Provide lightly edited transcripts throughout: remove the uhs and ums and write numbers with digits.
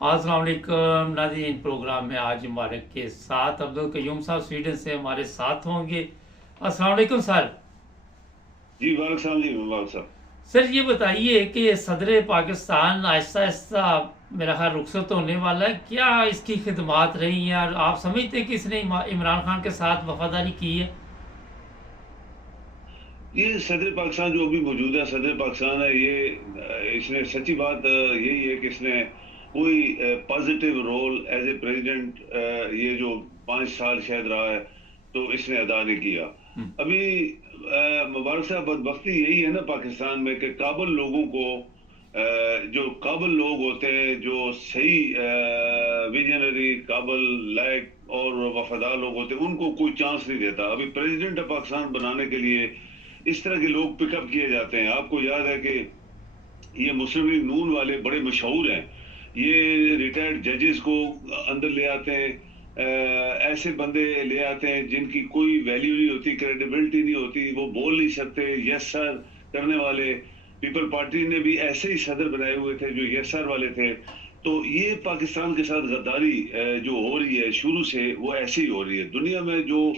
अस्सलाम वालेकुम नाज़रीन। प्रोग्राम में आज हमारे के साथ अब्दुल कयूम साहब स्वीडन से हमारे साथ होंगे। अस्सलाम वालेकुम सर। जी वालेकुम सलाम जी वालेकुम साहब। सर ये बताइए कि सदर पाकिस्तान आहिस्ता आहिस्ता मेरा ख्याल रुखसत होने वाला है, क्या इसकी खिदमात रही हैं और आप समझते हैं कि इसने इमरान खान के साथ वफादारी की है? ये सदर पाकिस्तान जो अभी मौजूदा सदर पाकिस्तान है, ये इसने सच्ची बात यही है कि इसने कोई positive role as a president ये जो 5 साल शायद रहा है तो इसने अदा नहीं किया। हम्म। अभी मुबारक साहब, बदबख्ती यही है ना पाकिस्तान में कि काबिल लोगों को जो काबिल लोग होते हैं, जो सही विजनरी काबिल लायक और वफादार लोग होते हैं, उनको कोई चांस नहीं देता। अभी प्रेसिडेंट ऑफ पाकिस्तान बनाने के लिए इस तरह के लोग पिकअप किए जाते हैं। आपको याद है कि ये मुस्लिम लीग नून वाले बड़े मशहूर हैं, ये रिटायर्ड जजेस को अंदर ले आते हैं, ऐसे बंदे ले आते हैं जिनकी कोई वैल्यू नहीं होती, क्रेडिबिलिटी नहीं होती, वो बोल नहीं सकते, यस सर करने वाले। पीपल पार्टी ने भी ऐसे ही सदर बनाए हुए थे जो यस सर वाले थे। तो ये पाकिस्तान के साथ गद्दारी जो हो रही है शुरू से, वो ऐसे ही हो रही है दुनिया में। जो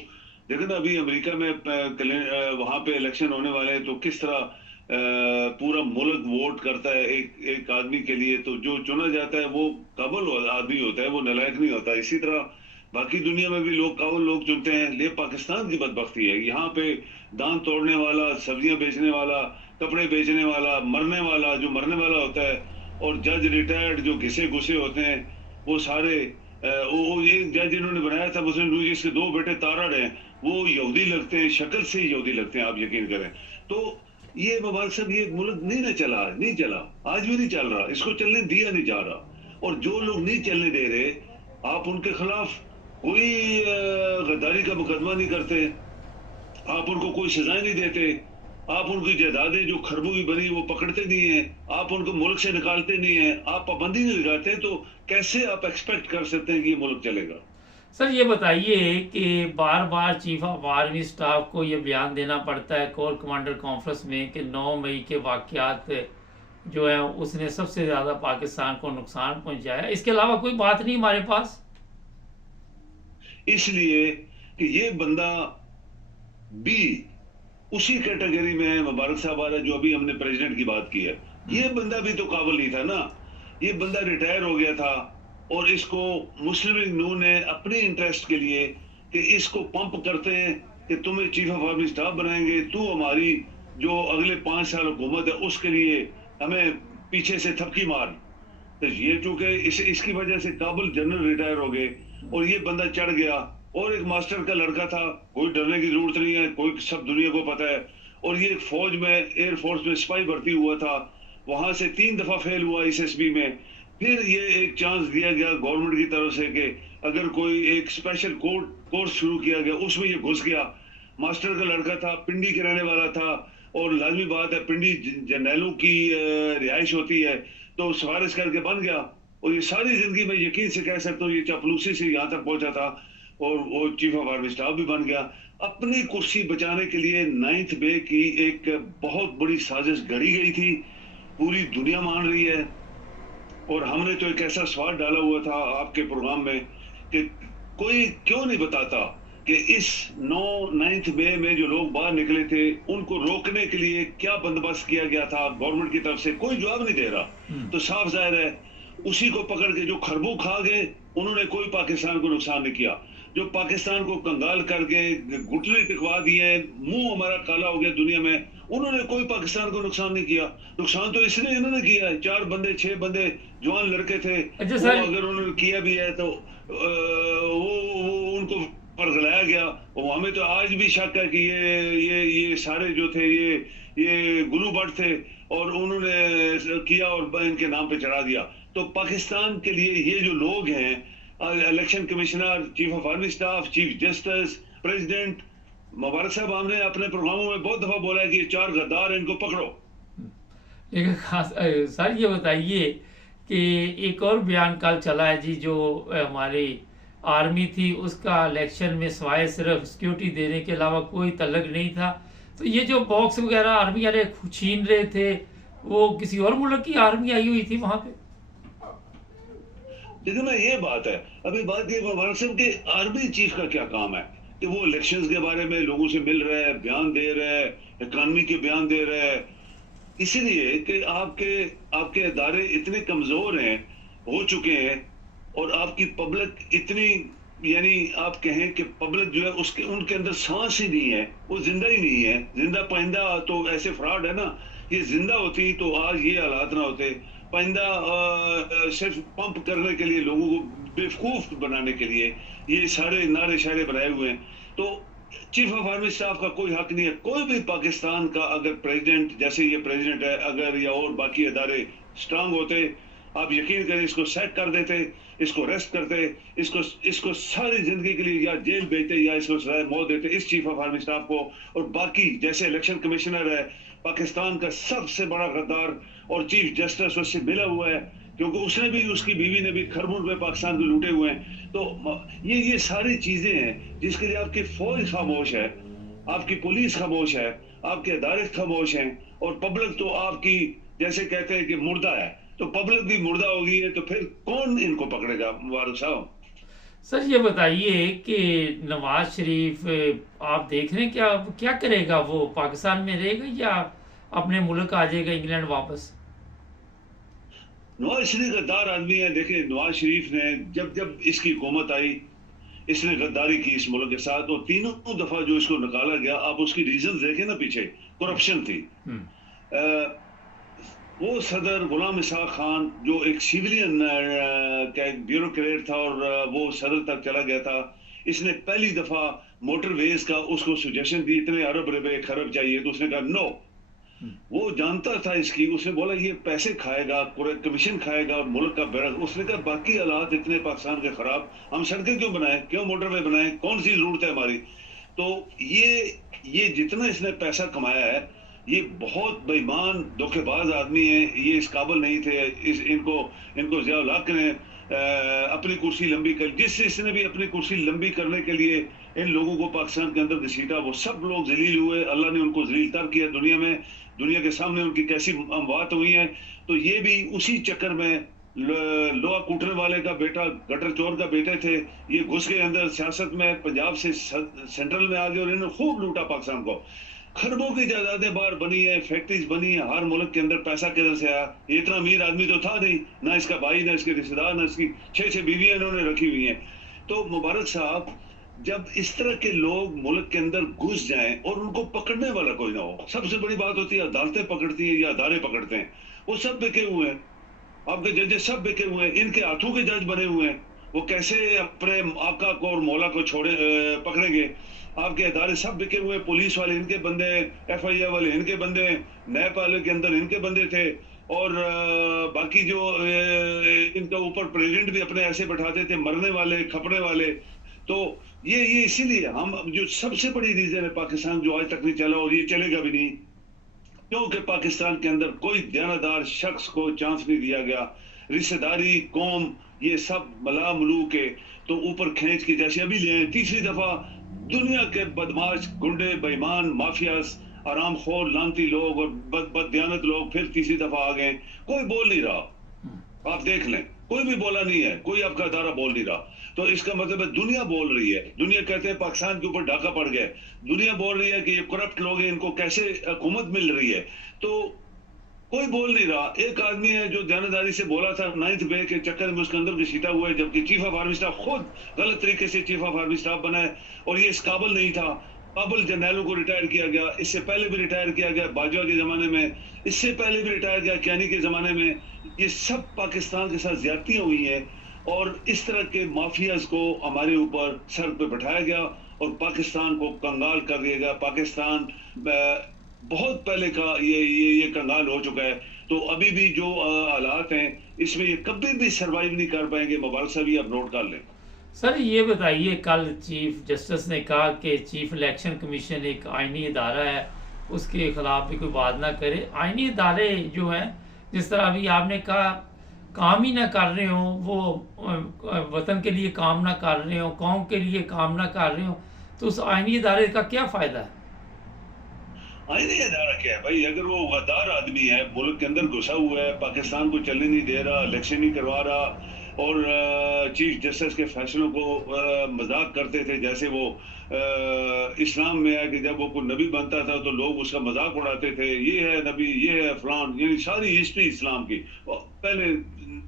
देखो ना, अभी अमेरिका में वहां पे इलेक्शन होने वाले हैं तो किस तरह पूरा मुल्क वोट करता है एक एक आदमी के लिए, तो जो चुना जाता है वो काबिल आदमी होता है, वो नालायक नहीं होता। इसी तरह बाकी दुनिया में भी लोग काबिल लोग चुनते हैं। ले पाकिस्तान की बदबख्ती है, यहाँ पे दान तोड़ने वाला, सब्जियां बेचने वाला, कपड़े बेचने वाला, मरने वाला जो मरने वाला होता है, और जज रिटायर्ड जो घिसे घुसे होते हैं, वो सारे वो एक जज इन्होंने बनाया था मुस्लिम लीग, जिसके 2 बेटे तारड़ हैं, वो यहूदी लगते हैं, शक्ल से ही यहूदी लगते हैं, आप यकीन करें। तो ये मुबारक साहब, ये मुल्क नहीं चला, नहीं चला, आज भी नहीं चल रहा, इसको चलने दिया नहीं जा रहा। और जो लोग नहीं चलने दे रहे, आप उनके खिलाफ कोई गद्दारी का मुकदमा नहीं करते, आप उनको कोई सजाएं नहीं देते, आप उनकी जायदादें जो खरबों की बनी वो पकड़ते नहीं है, आप उनको मुल्क से निकालते नहीं है, आप पाबंदी नहीं लगाते, तो कैसे आप एक्सपेक्ट कर सकते हैं कि ये मुल्क चलेगा? सर ये बताइए कि बार बार चीफ ऑफ आर्मी स्टाफ को ये बयान देना पड़ता है कोर कमांडर कॉन्फ्रेंस में कि 9 मई के वाकयात जो है उसने सबसे ज़्यादा पाकिस्तान को नुकसान पहुंचाया, इसके अलावा कोई बात नहीं हमारे पास। इसलिए कि ये बंदा भी उसी कैटेगरी में है, मुबारक साहब आ रहा है जो अभी हमने प्रेसिडेंट की बात की है। ये बंदा भी तो काबिल नहीं था ना, ये बंदा रिटायर हो गया था, और इसको मुस्लिम लीग नून ने अपने इंटरेस्ट के लिए कि इसको पंप करते हैं कि तुम्हें चीफ ऑफ आर्मी स्टाफ बनाएंगे, तू हमारी जो अगले 5 साल हुकूमत है उसके लिए हमें पीछे से थपकी मार। तो ये चूंकि इसकी वजह से काबुल जनरल रिटायर हो गए और ये बंदा चढ़ गया, और एक मास्टर का लड़का था, कोई डरने की जरूरत नहीं है, कोई सब दुनिया को पता है। और ये फौज में, एयरफोर्स में सिपाही भर्ती हुआ था, वहां से 3 दफा फेल हुआ एसएसबी में। फिर ये एक चांस दिया गया गवर्नमेंट की तरफ से कि अगर कोई एक स्पेशल कोर्स शुरू किया गया, उसमें ये घुस गया। मास्टर का लड़का था, पिंडी के रहने वाला था, और लाजमी बात है पिंडी जर्नैलों की रिहाइश होती है, तो सिफारिश करके बन गया। और ये सारी जिंदगी में यकीन से कह सकता हूँ ये चापलूसी से यहाँ तक पहुंचा था, और वो चीफ ऑफ आर्मी स्टाफ भी बन गया। अपनी कुर्सी बचाने के लिए 9th बे की एक बहुत बड़ी साजिश घड़ी गई थी, पूरी दुनिया मान रही है। और हमने तो एक ऐसा सवाल डाला हुआ था आपके प्रोग्राम में कि कोई क्यों नहीं बताता कि इस 9th मई में जो लोग बाहर निकले थे उनको रोकने के लिए क्या बंदोबस्त किया गया था गवर्नमेंट की तरफ से, कोई जवाब नहीं दे रहा। तो साफ जाहिर है उसी को पकड़ के जो खरबू खा गए, उन्होंने कोई पाकिस्तान को नुकसान नहीं किया। जो पाकिस्तान को कंगाल करके घुटने टिकवा दिए, मुंह हमारा काला हो गया दुनिया में, उन्होंने कोई पाकिस्तान को नुकसान नहीं किया। नुकसान तो इसने इन्होंने किया है, 4 बंदे 6 बंदे जवान लड़के थे, अच्छा वो सर। अगर उन्होंने किया भी है तो वो उनको परगलाया गया। और हमें तो आज भी शक है कि ये सारे जो थे ये गुरु भट्ट थे, और उन्होंने किया और इनके नाम पे चढ़ा दिया। तो पाकिस्तान के लिए ये जो लोग हैं, election commissioner, chief of army staff, chief justice, president, Mubarak साहब हमने अपने प्रोग्रामों में बहुत दफा बोला है कि ये 4 गद्दार हैं, इनको पकड़ो। लेकिन खास सर ये बताइए कि एक और बयान कल चला है जी, जो हमारी आर्मी थी उसका इलेक्शन में सवाए सिर्फ सिक्योरिटी देने के अलावा कोई तल्लक नहीं था। तो ये जो बॉक्स वगैरह आर्मी वाले छीन रहे थे, वो किसी और मुल्क की आर्मी आई हुई थी वहां पे? लेकिन मैं ये बात है, अभी बात ये मुबारक साहब के आर्मी चीफ का क्या काम है कि वो इलेक्शंस के बारे में लोगों से मिल रहे हैं, बयान दे रहे हैं, इकॉनमी के बयान दे रहे हैं, इसीलिए कि आपके आपके इदारे इतने कमजोर हैं, हो चुके हैं, और आपकी पब्लिक इतनी, यानी आप कहें कि पब्लिक जो है उसके उनके अंदर सांस ही नहीं है, वो जिंदा ही नहीं है। जिंदा पाइंदा तो ऐसे फ्रॉड है ना, ये जिंदा होती तो आज ये हालात ना होते। पाइंदा सिर्फ पंप करने के लिए, लोगों को बेवकूफ बनाने के लिए ये सारे नारे शारे बनाए हुए हैं। तो चीफ ऑफ आर्मी स्टाफ का कोई हक नहीं है। कोई भी पाकिस्तान का अगर प्रेसिडेंट, जैसे ये प्रेसिडेंट है, अगर या और बाकी अदारे स्ट्रांग होते, आप यकीन करें इसको सेट कर देते, इसको रेस्ट करते, इसको इसको सारी जिंदगी के लिए या जेल भेजते या इसको सजाए मौत देते, इस चीफ ऑफ आर्मी स्टाफ को। और बाकी जैसे इलेक्शन कमिश्नर है पाकिस्तान का सबसे बड़ा गद्दार, और चीफ जस्टिस उससे मिला हुआ है, क्योंकि उसने भी, उसकी बीवी ने भी खरबों रुपए पाकिस्तान को लूटे हुए हैं। तो ये सारी चीजें हैं जिसके लिए आपकी फौज खामोश है, आपकी पुलिस खामोश है, आपके अदारे खामोश हैं, और पब्लिक तो आपकी, जैसे कहते हैं कि मुर्दा है, तो पब्लिक भी मुर्दा होगी है, तो फिर कौन इनको पकड़ेगा मुबारक साहब? सर ये बताइए कि नवाज शरीफ आप देख रहे हैं क्या क्या करेगा? वो पाकिस्तान में रहेगा या अपने मुल्क आ जाएगा इंग्लैंड वापस? नवाज शरीफ गद्दार आदमी है। देखिए नवाज शरीफ ने जब जब इसकी हुकूमत आई, इसने गद्दारी की इस मुल्क के साथ, और तीनों दफा जो इसको निकाला गया, आप उसकी रीजन देखें ना, पीछे करप्शन थी। अ, वो सदर गुलाम इसाक खान जो एक सिविलियन का एक ब्यूरोक्रेट था, और वो सदर तक चला गया था, इसने पहली दफा मोटरवेज का उसको सुजेशन दी, इतने अरब रुपए खरब चाहिए, तो उसने कहा नो। वो जानता था इसकी, उसने बोला ये पैसे खाएगा, कमीशन खाएगा, और मुल्क का बेड़ा। उसने कहा बाकी हालात इतने पाकिस्तान के खराब, हम सड़कें क्यों बनाए, क्यों मोटरवे बनाए, कौन सी जरूरत है हमारी? तो ये जितना इसने पैसा कमाया है, ये बहुत बेईमान धोखेबाज आदमी है, ये इस काबिल नहीं थे। इनको जिया उल हक ने अपनी कुर्सी लंबी कर, इसने भी अपनी कुर्सी लंबी करने के लिए इन लोगों को पाकिस्तान के अंदर घसीटा, वो सब लोग जलील हुए, अल्लाह ने उनको जलील तर किया दुनिया में, दुनिया के सामने उनकी कैसी अमवात हुई है। तो ये भी उसी चक्कर में, लोहा कूटने वाले का बेटा, गटर चोर का बेटे थे, ये घुस के अंदर सियासत में, पंजाब से सेंट्रल में आ गए, और इन्होंने खूब लूटा पाकिस्तान को। खरबों की जायदादें बाहर बनी है, फैक्ट्रीज बनी है, हर मुल्क के अंदर पैसा किधर से आया? ये इतना अमीर आदमी तो था नहीं, ना इसका भाई, ना इसके रिश्तेदार, ना इसकी 6 बीवियां इन्होंने रखी हुई हैं। तो मुबारक साहब, जब इस तरह के लोग मुल्क के अंदर घुस जाएं और उनको पकड़ने वाला कोई ना हो, सबसे बड़ी बात होती है अदालतें पकड़ती है या अदारे पकड़ते हैं, वो सब बिके हुए हैं, आपके जजेस सब बिके हुए हैं, इनके हाथों के जज बने हुए हैं, वो कैसे अपने आका को और मौला को छोड़े पकड़ेंगे? आपके अदारे सब बिके हुए, पुलिस वाले इनके बंदे, FIA वाले इनके बंदे, न्याय पाले के अंदर इनके बंदे थे, और बाकी जो इनका ऊपर प्रेसिडेंट भी अपने ऐसे बैठाते थे, मरने वाले, खपने वाले। तो ये इसीलिए हम, जो सबसे बड़ी रीजन है पाकिस्तान जो आज तक नहीं चला, और ये चलेगा भी नहीं, क्योंकि पाकिस्तान के अंदर कोई दयानतदार शख्स को चांस नहीं दिया गया। रिश्तेदारी, कौम, ये सब मला मलू के तो ऊपर खींच के, जैसे अभी ले तीसरी दफा दुनिया के बदमाश, गुंडे, बेईमान, माफियाज, आरामखोर, लानती लोग और बददियानत लोग फिर तीसरी दफा आ गए। कोई बोल नहीं रहा, आप देख लें, कोई भी बोला नहीं है, कोई आपका अदारा बोल नहीं रहा। तो इसका मतलब है दुनिया बोल रही है, दुनिया कहते हैं पाकिस्तान के ऊपर डाका पड़ गया, दुनिया बोल रही है कि ये करप्ट लोग हैं, इनको कैसे हुकूमत मिल रही है। तो कोई बोल नहीं रहा। एक आदमी है जो दयानतदारी से बोला था 9th बे के चक्कर में उसके अंदर घसीटा हुआ है, जबकि चीफ ऑफ आर्मी स्टाफ खुद गलत तरीके से चीफ ऑफ आर्मी स्टाफ बना है, और ये इस काबिल नहीं था। काबिल जर्नैलों को रिटायर किया गया, इससे पहले भी रिटायर किया गया बाजवा के जमाने में, इससे पहले भी रिटायर किया क्यानी के जमाने में। ये सब पाकिस्तान के साथ ज्यादतियां हुई हैं, और इस तरह के माफियाज को हमारे ऊपर सर पे बैठाया गया और पाकिस्तान को कंगाल कर दिया गया। पाकिस्तान बहुत पहले का ये कंगाल हो चुका है। तो अभी भी जो हालात हैं इसमें ये कभी भी सरवाइव नहीं कर पाएंगे। मुबारक साहब ये आप नोट कर लें। सर ये बताइए, कल चीफ जस्टिस ने कहा कि चीफ इलेक्शन कमीशन एक आईनी इदारा है, उसके खिलाफ भी कोई बात ना करे। आईनी इदारे जो हैं, जिस तरह अभी आपने कहा, काम ही ना कर रहे हो, वो वतन के लिए काम ना कर रहे हो, कौम के लिए काम ना कर रहे हो, तो उस आईनी इदारे का क्या फायदा है? आईनी इदारा क्या है भाई? अगर वो गद्दार आदमी है, मुल्क के अंदर घुसा हुआ है, पाकिस्तान को चलने नहीं दे रहा, इलेक्शन नहीं करवा रहा, और चीफ जस्टिस के फैसलों को मजाक करते थे, जैसे वो इस्लाम में है कि जब वो कोई नबी बनता था तो लोग उसका मजाक उड़ाते थे, ये है नबी, ये है फलान, ये सारी हिस्ट्री इस्लाम की। पहले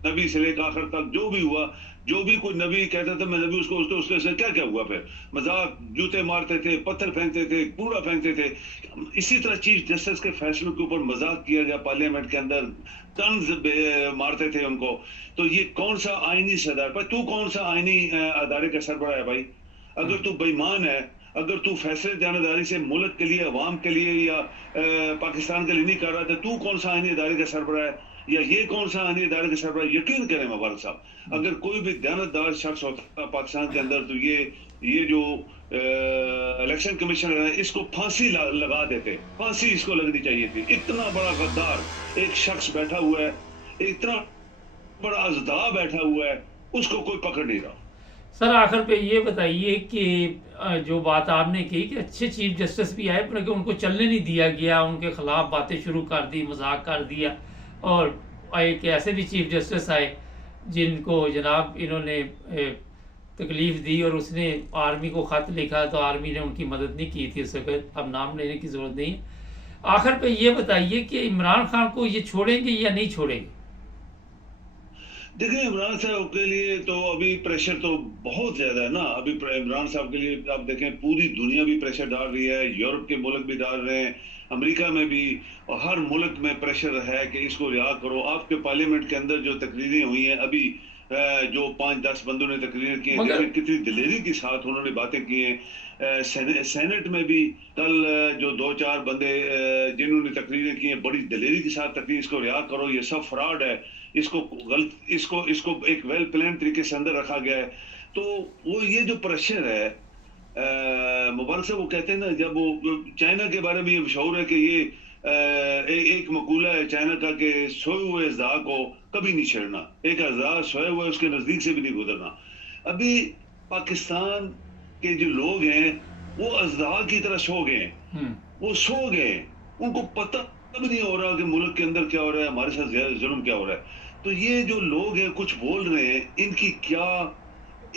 नबी से लेकर आखिर तक जो भी हुआ, जो भी कोई नबी कहता था मैं नबी, उसको उसके से क्या क्या हुआ, फिर मजाक, जूते मारते थे, पत्थर फेंकते थे, कूड़ा फेंकते थे। इसी तरह चीफ जस्टिस के फैसलों के ऊपर मजाक किया गया पार्लियामेंट के अंदर, तंज मारते थे उनको। तो ये कौन सा आईनी सदार पर, तू कौन सा आईनी अदारे का सरबराह है भाई? अगर तू बेईमान है, अगर तू फैसले जानदारी से मुल्क के लिए, अवाम के लिए या पाकिस्तान के लिए नहीं कर रहा था, तू कौन सा आईनी इदारे का सरबराह है? या ये कौन सा आईनी इदारे का सरबराह? यकीन करें मुबारक साहब, अगर कोई भी दयानतदार शख्स होता पाकिस्तान के अंदर तो ये जो इलेक्शन कमीशनर है इसको फांसी लगा देते, फांसी इसको लगनी चाहिए थी। इतना बड़ा गद्दार एक शख्स बैठा हुआ है, इतना बड़ा अजदा बैठा हुआ है, उसको कोई पकड़ नहीं रहा। सर आखिर पे ये बताइए कि जो बात आपने की कि अच्छे चीफ जस्टिस भी आए पर उनको चलने नहीं दिया गया, उनके खिलाफ बातें शुरू कर दी, मजाक कर दिया, और एक ऐसे भी चीफ जस्टिस आए जिनको जनाब इन्होंने तकलीफ दी और उसने आर्मी को ख़त लिखा तो आर्मी ने उनकी मदद नहीं की थी उस वक्त, अब नाम लेने की ज़रूरत नहीं है। आखिर पे ये बताइए कि इमरान खान को ये छोड़ेंगे या नहीं छोड़ेंगे? देखिए, इमरान साहब के लिए तो अभी प्रेशर तो बहुत ज्यादा है ना। अभी इमरान साहब के लिए आप देखें, पूरी दुनिया भी प्रेशर डाल रही है, यूरोप के मुल्क भी डाल रहे हैं, अमेरिका में भी, और हर मुल्क में प्रेशर है कि इसको रिहा करो। आपके पार्लियामेंट के अंदर जो तकरीरें हुई हैं अभी, जो 5-10 बंदों ने तकरीरें की हैं, देखिए कितनी दिलेरी के साथ उन्होंने बातें की हैं। सेनेट में भी कल जो 2-4 बंदे जिन्होंने तकरीरें की हैं, बड़ी दिलेरी के साथ तकरीर, इसको रिहा करो, ये सब फ्रॉड है, इसको गलत, इसको एक वेल प्लान तरीके से अंदर रखा गया है। तो वो ये जो प्रेशर है, मुबारक से वो कहते हैं ना, जब वो चाइना के बारे में ये मशहूर है कि ये एक मकूला है चाइना का कि सोए हुए अज़दा को कभी नहीं छेड़ना, एक अज़दा सोए हुए उसके नजदीक से भी नहीं गुजरना। अभी पाकिस्तान के जो लोग हैं वो अज़दा की तरह सो गए, वो सो गए, उनको पता भी नहीं हो रहा कि मुल्क के अंदर क्या हो रहा है, हमारे साथ जुल्म क्या हो रहा है। तो ये जो लोग हैं कुछ बोल रहे हैं, इनकी क्या,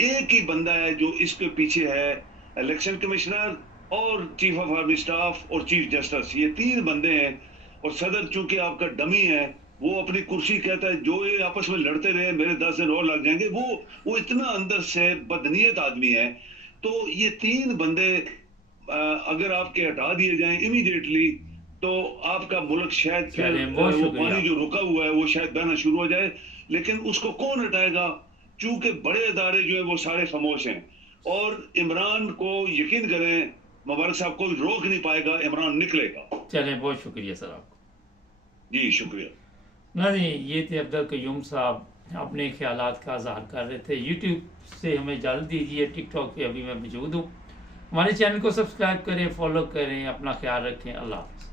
एक ही बंदा है जो इसके पीछे है, इलेक्शन कमिश्नर और चीफ ऑफ आर्मी स्टाफ और चीफ जस्टिस, ये 3 बंदे हैं। और सदर चूंकि आपका डमी है, वो अपनी कुर्सी कहता है जो ये आपस में लड़ते रहे मेरे 10 दिन और लग जाएंगे, वो इतना अंदर से बदनीयत आदमी है। तो ये 3 बंदे अगर आपके हटा दिए जाएं इमीडिएटली तो आपका मुल्क शायद फिर वो पानी जो रुका हुआ है वो शायद बहना शुरू हो जाए। लेकिन उसको कौन हटाएगा? चूंकि बड़े अदारे जो है वो सारे खामोश हैं, और इमरान को यकीन करें मुबारक साहब कोई रोक नहीं पाएगा, इमरान निकलेगा। चलें, बहुत शुक्रिया सर आपको। जी शुक्रिया। नहीं, ये थे अब्दुल कयूम साहब, अपने ख्यालात का इज़हार कर रहे थे। यूट्यूब से हमें इजाज़त दीजिए, टिकटॉक पे अभी मैं मौजूद हूँ। हमारे चैनल को सब्सक्राइब करें, फॉलो करें, अपना ख्याल रखें। अल्लाह हाफ़िज़।